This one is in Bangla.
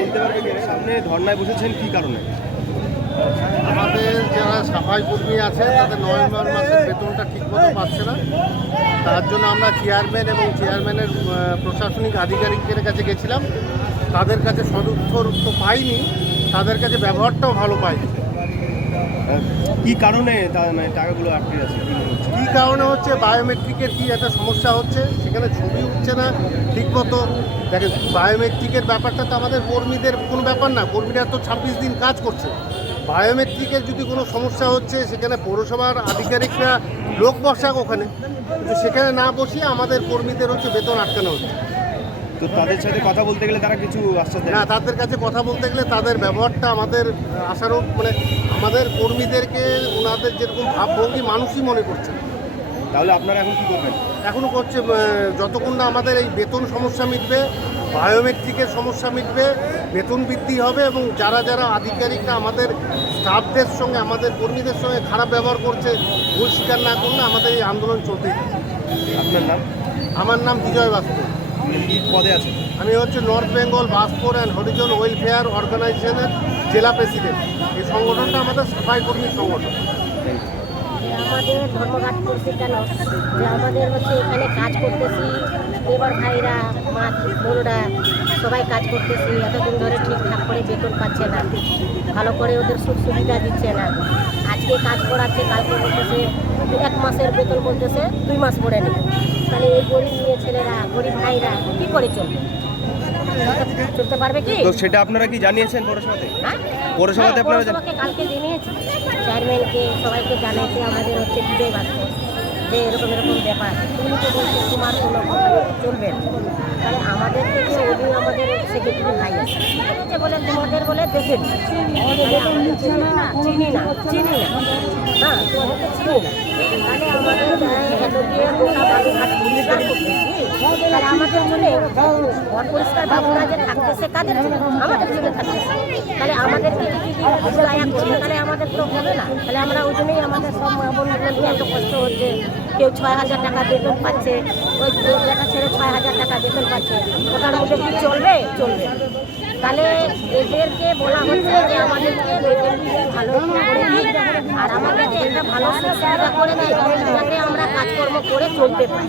বলতে পারবে কি? সামনে ধর্নায় বসেছেন কি কারণে? আমাদের যারা সাফাই কর্মী আছে তাদের নভেম্বর মাসের বেতনটা ঠিকমতো পাচ্ছে না। তার জন্য আমরা চেয়ারম্যান এবং চেয়ারম্যানের প্রশাসনিক আধিকারিকের কাছে গেছিলাম। তাদের কাছে সদুত্তর তো পাইনি। তাদের কাছে ব্যবহারটাও ভালো পাইনি। কি কারণে মানে টাকাগুলো আটকে আছে? কি কারণে হচ্ছে? বায়োমেট্রিকের কি একটা সমস্যা হচ্ছে? সেখানে ছবি উঠছে না ঠিকমতো। দেখেন বায়োমেট্রিকের ব্যাপারটা তো আমাদের কর্মীদের কোনো ব্যাপার না। কর্মীরা তো ছাব্বিশ দিন কাজ করছে। বায়োমেট্রিকের যদি কোনো সমস্যা হচ্ছে সেখানে পৌরসভার আধিকারিকরা লোক বসাক ওখানে। কিন্তু সেখানে না বসিয়ে আমাদের কর্মীদের হচ্ছে বেতন আটকানো হচ্ছে। তো তাদের সাথে কথা বলতে গেলে তারা কিছু আশ্বাস না না? তাদের কাছে কথা বলতে গেলে তাদের ব্যবহারটা আমাদের আশারও মানে আমাদের কর্মীদেরকে ওনাদের যেরকম ভাবভঙ্গি মানুষই মনে করছে তাহলে আপনারা এখন কি করবেন? এখনও করছে যতক্ষণ না আমাদের এই বেতন সমস্যা মিটবে বায়োমেট্রিকের সমস্যা মিটবে বেতন বৃদ্ধি হবে এবং যারা যারা আধিকারিকরা আমাদের স্টাফদের সঙ্গে আমাদের কর্মীদের সঙ্গে খারাপ ব্যবহার করছে ভুল স্বীকার না করলে আমাদের এই আন্দোলন চলতেই থাকবে। আপনার নাম? আমার নাম বিজয় বাস্কর। কি পদে আছেন? আমি হচ্ছে নর্থ বেঙ্গল বাসপুর অ্যান্ড হরিজন ওয়েলফেয়ার অর্গানাইজেশনের জেলা প্রেসিডেন্ট এই সংগঠনটা আমাদের সাফাই কর্মী সংগঠন। আমাদের ধর্মঘাট করছে কেন? যে আমাদের হচ্ছে এখানে কাজ করতেছি, এবার ভাইরা, মা, বোনরা সবাই কাজ করতেছি, এতদিন ধরে ঠিকঠাক করে বেতন পাচ্ছে না, ভালো করে ওদের সুখ সুবিধা দিচ্ছে না। আজকে কাজ করাচ্ছে, কালকে বলতেছে, এক মাসের বেতন বলতেছে, দুই মাস পরে নেবে। তাহলে এই গরিব নিয়ে ছেলেরা, গরিব ভাইরা কী করে চলবে? চলতে পারবে কি? তো সেটা আপনারা কি জানিয়েছেন পৌরসভাতে? হ্যাঁ? পৌরসভাতে হ্যাঁ, আপনারা কালকে জানিয়েছি। চেয়ারম্যানকে সবাইকে জানিয়েছে আমাদের হচ্ছে বিজয় বাস্ক যে এরকম এরকম ব্যাপার। তুমি তো বলছো তোমার কোনো চলবে তাহলে আমাদের থেকে ওই আমাদের সেক্রেটারি ভাই আছে? যে বলে তোমাদের বলে দেখে নিই। তাহলে আমরা চিনি না চিনি না চিনি না। হ্যাঁ তোমাকে চিনি না। তাহলে আমাদের গোটা বালুঘাট পরিষ্কার করতেছি তাহলে আমাদের মনে ঘর পরিষ্কার বাবুরা যে থাকতেছে, কাদের আমাদের জন্য থাকতেছে। তাহলে আমাদেরকে দয়া তাহলে আমাদের তো হবে না। তাহলে আমরা ওই জন্যই আমাদের সব এত কষ্ট হচ্ছে। কেউ ছয় হাজার টাকা বেতন পাচ্ছে, ওই একটা ছেলে ছয় হাজার টাকা বেতন পাচ্ছে। ওটার মধ্যে কি চলবে? চলবে। তাহলে এদেরকে বলা হচ্ছে যে আমাদেরকে দিয়ে ভালো করে দিই আর আমাদেরকে একটা ভালো সুবিধা করে দিই যাতে আমরা কাজকর্ম করে চলতে পারি।